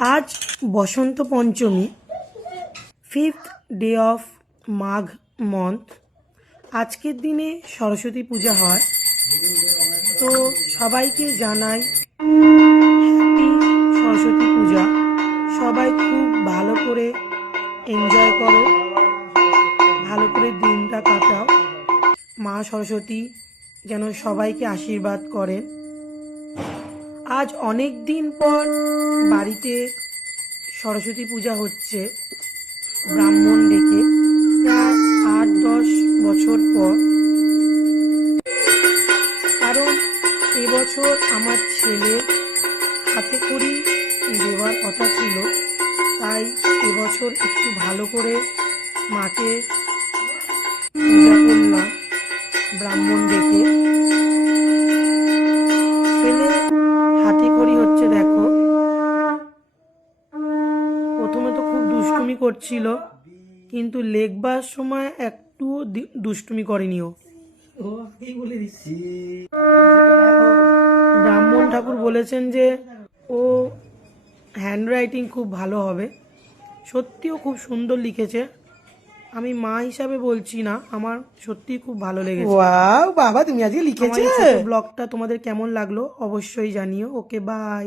আজ বসন্ত পঞ্চমী, 5th day of Magh month. আজকের দিনে সরস্বতী পূজা হয়। তো সবাইকে জানাই হ্যাপি সরস্বতী পূজা। সবাই খুব ভালো করে এনজয় করো, ভালো করে দিনটা কাটাও। মা সরস্বতী যেন সবাইকে আশীর্বাদ করেন। আজ অনেক দিন পর বাড়িতে সরস্বতী পূজা হচ্ছে, ব্রাহ্মণ ডেকে, প্রায় 8-10 বছর পর। কারণ এবছর আমার ছেলে হাতে খড়ি দেওয়ার কথা ছিল, তাই এবছর একটু ভালো করে মাকে পূজা করলাম ব্রাহ্মণ ডেকে। ছেলে হাতে খড়ি হচ্ছে, দেখো। প্রথমে তো খুব দুষ্টুমি করছিল, কিন্তু লেখবার সময় একটুও দুষ্টুমি করেনি ও। ব্রাহ্মণ ঠাকুর বলেছেন যে ও হ্যান্ডরাইটিং খুব ভালো হবে। সত্যিও খুব সুন্দর লিখেছে। আমি মা হিসাবে বলছি না, আমার সত্যিই খুব ভালো লেগেছে। ওয়াও বাবা, তুমি আজকে লিখেছো। আমার এই ছোট ব্লগটা তোমাদের কেমন লাগলো অবশ্যই জানিও। ওকে, বাই।